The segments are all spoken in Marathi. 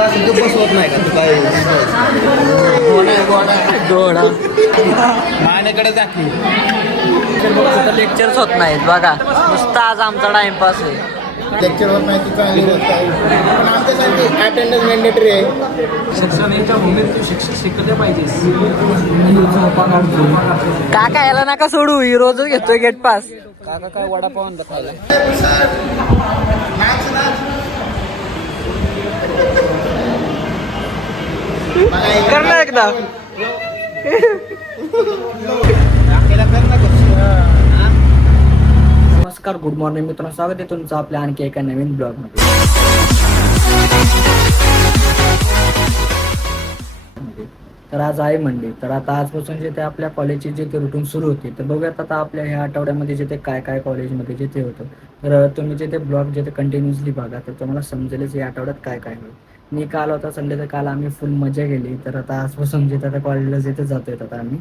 बसवत नाही का तू काय घोडा माझ्याकडे दाखवी लेक्चर्स होत नाहीत बघा, नुसतं आज आमचा टाइमपास आहे. लेक्चर होत नाही ती चांगली होत आहे पण आमच्यासाठी अटेंडन्स मॅन्डेटरी आहे. शिक्षणाच्या भूमीत तू शिक्षक शिकले पाहिजेस. काका याला नका सोडू, ही रोज घेतोय गेट पास. काका काय वडापाव आणला खायला. कर ना एकदा. नमस्कार, गुड मॉर्निंग मित्रांनो, स्वागत आहे तुमचं आपल्या आणखी एका नवीन ब्लॉग मध्ये. तर आज आहे मंडे, तर आता आजपासून जे ते आपल्या कॉलेजची जे ते रुटीन सुरू होते, तर बघूयात आता आपल्या ह्या आठवड्यामध्ये जे ते काय काय कॉलेजमध्ये जे ते होतं. तर तुम्ही जे ते ब्लॉग जे ते कंटिन्युअसली बघा, तर तुम्हाला समजेलच या आठवड्यात काय काय होईल. मी काल होता संडे, तर काल आम्ही फुल मजा केली. तर आता आजपासून जे आता कॉलेजला जिथे जातोय आता आम्ही,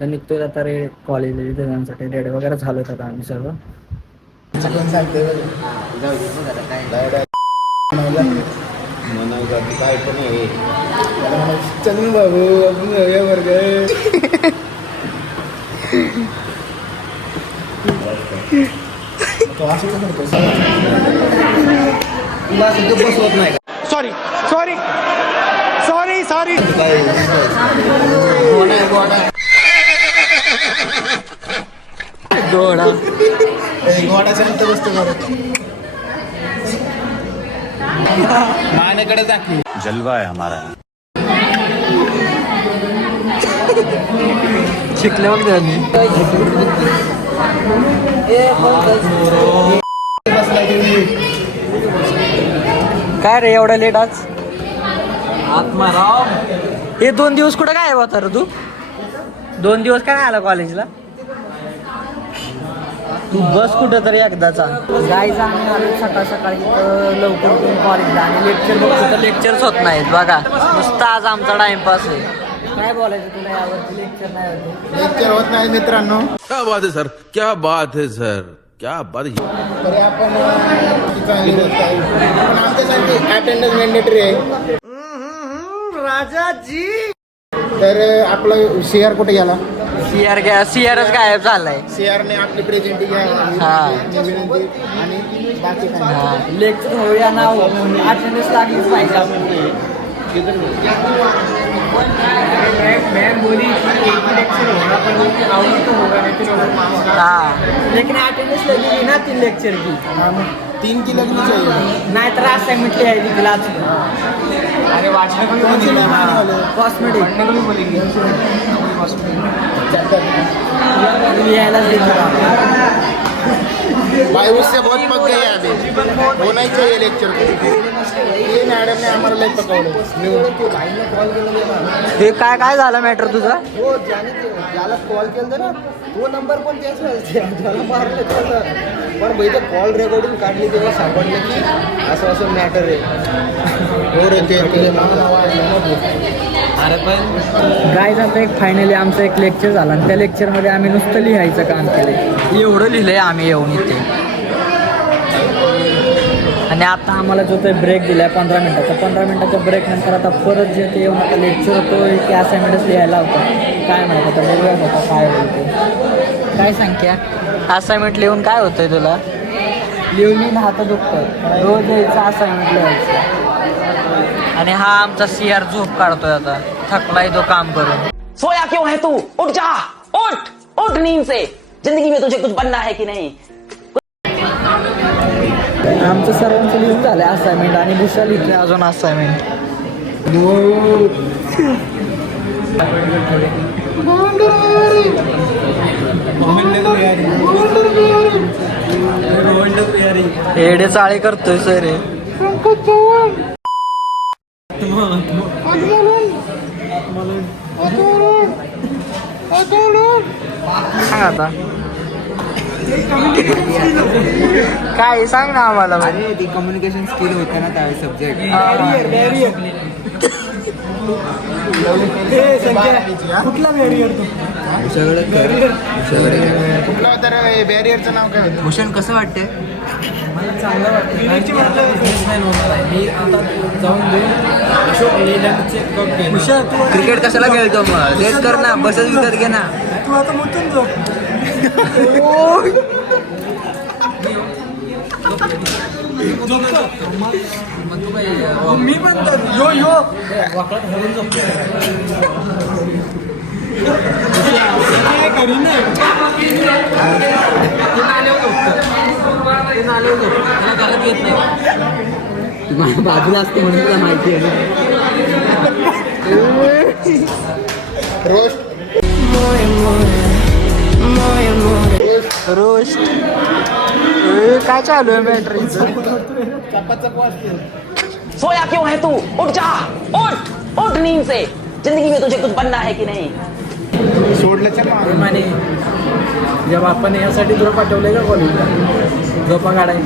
तर निघतोय आता कॉलेजला जिथे जाण्यासाठी रेडी वगैरे झालोत आता आम्ही सर्व. काय पण चल बाबू आपण जाऊया वर्ग. बसवत नाही का. Sorry sorry sorry sorry. काय घोडा गोडा शांत बसतो करत माझ्याकडे दाखवी. जलवा है हमारा. शिकले मग त्यांनी. काय रे एवढा लेट आज. आत्माराम, हे 2 दिवस कुठं काय होता रे तू. 2 दिवस काय आला कॉलेजला. तू बस कुठं तरी एकदाचा. जायचं आम्ही आलो सकाळ सकाळी लवकर उठून कॉलेजला, आणि लेक्चर बघतो तर लेक्चर्स होत नाहीत बघा, नुसतं आज आमचा टाइमपास आहे. काय बोलायचं तुला यावरती. लेक्चर नाही होते, लेक्चर होत नाही मित्रांनो. क्या बात है सर, क्या बात है सर, क्या बात है. तरी आपण ती चांगली होत आहे पण आमच्यासाठी अटेंडन्स मॅन्डेटरी आहे. राजाजी. तर आपलं सीआर कुठे गेला. सीआरच गायब झालाय. सीआरने आपली प्रेझेंटी घ्या विनंती आणि बाकी काय. लेक्चर होऊया ना हो, अटेंडन्स लागलीच पाहिजे आपण. मैम बोली कि एक ही लेक्चर होगा पर वो आउट तो होगा नहीं तो हाँ, लेकिन अटेंडेंस लगेगी ना 3 लेक्चर की. 3 की लगनी चाहिए. नाही तर असाइनमेंट लिहायची क्लास. अरे वाचने को भी कौन सी बोलेंगे. मेहमान वाले? कॉस्मेटिक पढ़ने को भी बोलेंगे. लिहायलाच देतो. भाई उससे बहुत पक गए अभी. होना ही चाहिए लेक्चर. ये मॅडम ने आम्हाला लय पकवलं. हे काय काय झालं मॅटर तुझा. हो ज्याला कॉल केलं ना तो नंबर पण त्याच ज्याला मारलं त्याचं पण भाई कॉल रेकॉर्डिंग काढली तेव्हा सापडलं की असं असं मॅटर आहे. हो रे ते अरे पण काय झालं, एक फायनली आमचं एक लेक्चर झालं, आणि त्या लेक्चरमध्ये आम्ही नुसतं लिहायचं काम केलं. एवढं लिहिलंय आम्ही येऊन इथे. आणि आता आम्हाला जो ते ब्रेक दिलाय 15 मिनिटाचा, 15 मिनिटाच्या ब्रेक नंतर आता परत जे ते येऊन आता लेक्चर होतो की असाइनमेंटच लिहायला होतं. काय म्हणत होता बघूया होता काय होतं. काय संख्या असाइनमेंट लिहून काय होतंय तुला. लिहून हात दुखतं, रोज यायचं असाइनमेंट लिहायचं. आणि हा आमचा सीआर झोप काढतोय आता, थकलाय तो काम करून. सोया क्यों है तू. उठ जा, उठ उठ नींद से. जिंदगी में तुझे कुछ बनना है कि नहीं. आमचं सर्वांचं लिहून झालंय असाइनमेंट, आणि भूषा लिहितोय अजून असाइनमेंट. हेडे चाळे करतोय सर. आता काय सांग ना आम्हाला. ती कम्युनिकेशन स्किल होते ना त्यावेळी सब्जेक्ट. कुठला बॅरियर तो कुठलं होतं रे बॅरियरचं नाव काय होतं? भूषण कसं वाटतंय? मला चांगलं वाटतं बिझनेसमॅन होणार आहे मी आता जाऊन देऊन क्रिकेट कशाला खेळतो मग तेच कर ना बसच विकत घे ना. तू आता मुतून झोप मी पण यो यो वाकडात घालून झोपतो घरी नाही माझ्या बाजूला असते म्हणून तुला माहिती आहे. रोस्ट रोस्ट काय चालू आहे बॅटरीचं सोया क्यों है तू? उठ जा, उठ उठ नींद से. जिंदगी में तुझे कुछ बनना है कि नहीं? सोडलं चल मग. माने जेव्हा आपण यासाठी तुला पाठवलंय का कॉलेजला झोपा काढाय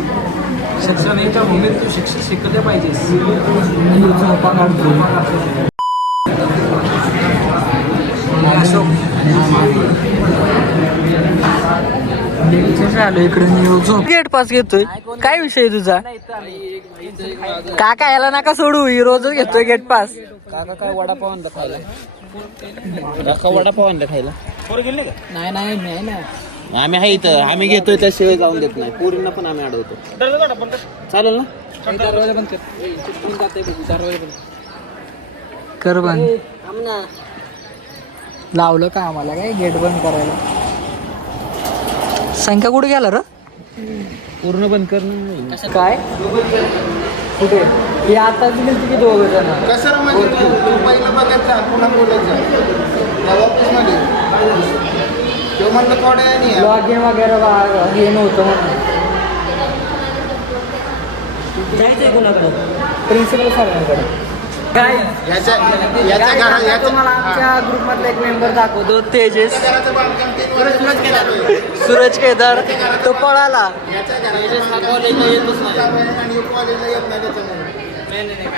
शिक्षणाच्या भूमीत तू शिक्षण शिकले पाहिजेस झोपा काढतो आलो इकडे गेट पास घेतोय काय विषय तुझा काका याला नका सोडू ही रोज घेतोय गेट पास काका काय वडापाव आणला खायला काका वडापाव आणलं खायला. नाही नाही नाही ना आम्ही आहे इथं आम्ही घेतोय त्याशिवाय जाऊन देत नाही पूर्ण पण आम्ही अडवतो. चालेल ना? दरवाजा बंद कर दरवाजा बंद कर बंद लावलं का आम्हाला काय गेट बंद करायला संख्या कुठे गेला र पूर्ण बंद कर काय कुठे हे आता दिले की दोघं जण कसं रे म्हणजे तू पहिलं बघत जा पुन्हा बोलत जा त्या ऑफिसमध्ये तो म्हणलं थोड्या वेळाने या. लॉग इन वगैरे हे नव्हतं म्हणून जायचंय कोणाकडे प्रिन्सिपल सरांकडे काय याच्या काय घरात आता तुम्हाला आमच्या ग्रुपमधला एक मेंबर दाखवतो तेजस घराचं बांधकाम 3 वर्ष केलं. सूरज केदार तो पळाला कॉलेजला येतच नाही आणि कॉलेजला येत नाही त्याच्यामुळे.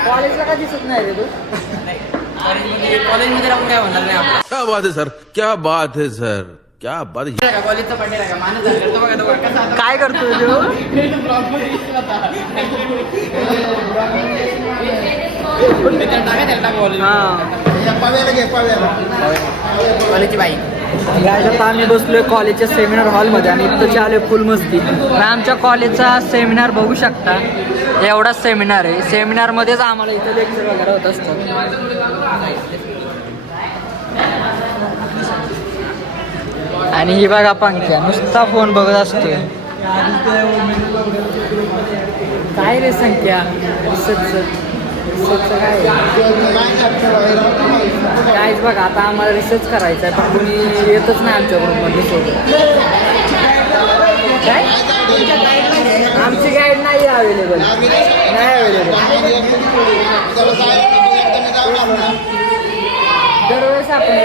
कॉलेजला का दिसत नाही रे तू कॉलेजमध्ये राहून काय म्हणणार नाही आपण क्या बात है सर, क्या बात है सर, क्या बात है. काय करतोय तू पाव्याला घे पाव्याला. आता आम्ही बसलोय कॉलेजच्या सेमिनार हॉलमध्ये आणि इथं चालू फुल मस्ती आमच्या कॉलेजचा सेमिनार बघू शकता एवढाच सेमिनार आहे सेमिनारमध्येच आम्हाला इथं लेक्चर वगैरे होत असतात आणि ही बघा पंख्या नुसता फोन बघत असतोय काय रे संख्या काहीच बघा आता आम्हाला रिसर्च करायचं आहे पण कोणी येतच नाही आमच्या ग्रुपमध्ये सोबत काय आमची गाईड नाही अवेलेबल नाही अवेलेबल दरवेळेस आपण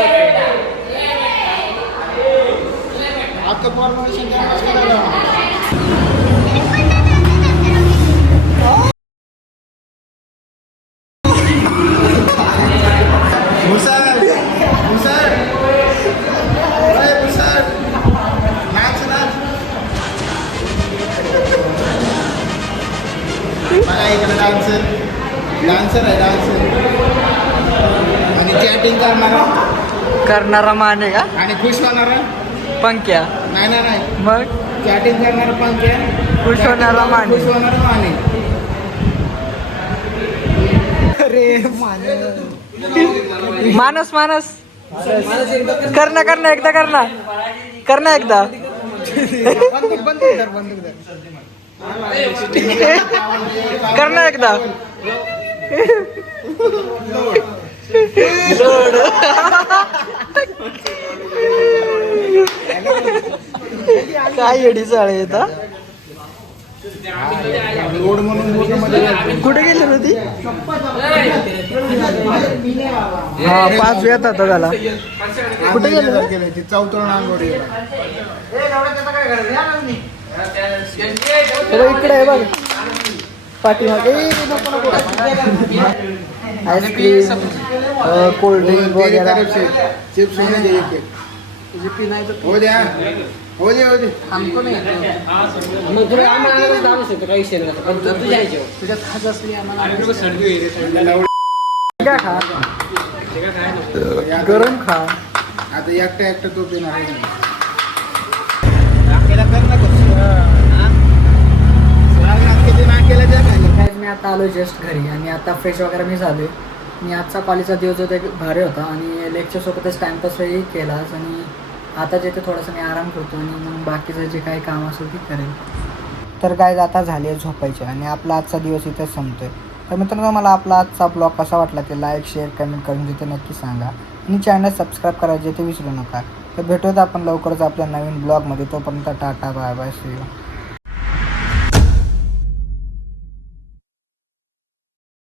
डान्सर आहे डान्सर आणि चॅटिंग करणारा माने का आणि खुश होणारा पंख्या नाही नाही नाही मग चॅटिंग करणारा पंख्या खुश होणारा माने खुश होणारा माने. अरे मानस मानस करना करना एकदा करना करना एकदा करना एकदा काय येडी चाळे येता रोड म्हणून कुठे गेली होती हा 5 येत आता त्याला कुठे गेलं चौतरण अंगोडी इकडे आहे बघ पाठीमागे आईस्क्रीम कोल्ड्रिंक वगैरह चिप्स होने दे एक हो द्या हो दे हमको नाही मग तुला आम्हाला दारू शकतो काही विषय नाही पण तुझ्या ह्याच्यावर तुझ्यात खाज असली आम्हाला सर्दी होईल क्या खा गरम खा आता एकटा तो पिणार आहे. काय मी आता आलो जस्ट घरी आणि आता फ्रेश वगैरे मी झालो आहे. मी आजचा कॉलेजचा दिवस होता एक भारी होता आणि लेक्चरसोबतच टाईमपासही केला आणि आता जे ते थोडंसं मी आराम करतो आणि मग बाकीचं जे काही काम असेल ते करेल. तर काय आता झाली आहे झोपायची आणि आपला आजचा दिवस इथेच संपतोय. तर मित्रांनो मला आपला आजचा ब्लॉग कसा वाटला ते लाईक शेअर कमेंट करून तिथे नक्की सांगा आणि चॅनल सबस्क्राईब करायचे ते विसरू नका. तर भेटूयात आपण लवकरच आपल्या नवीन ब्लॉगमध्ये. तोपर्यंत tata bye bye see you.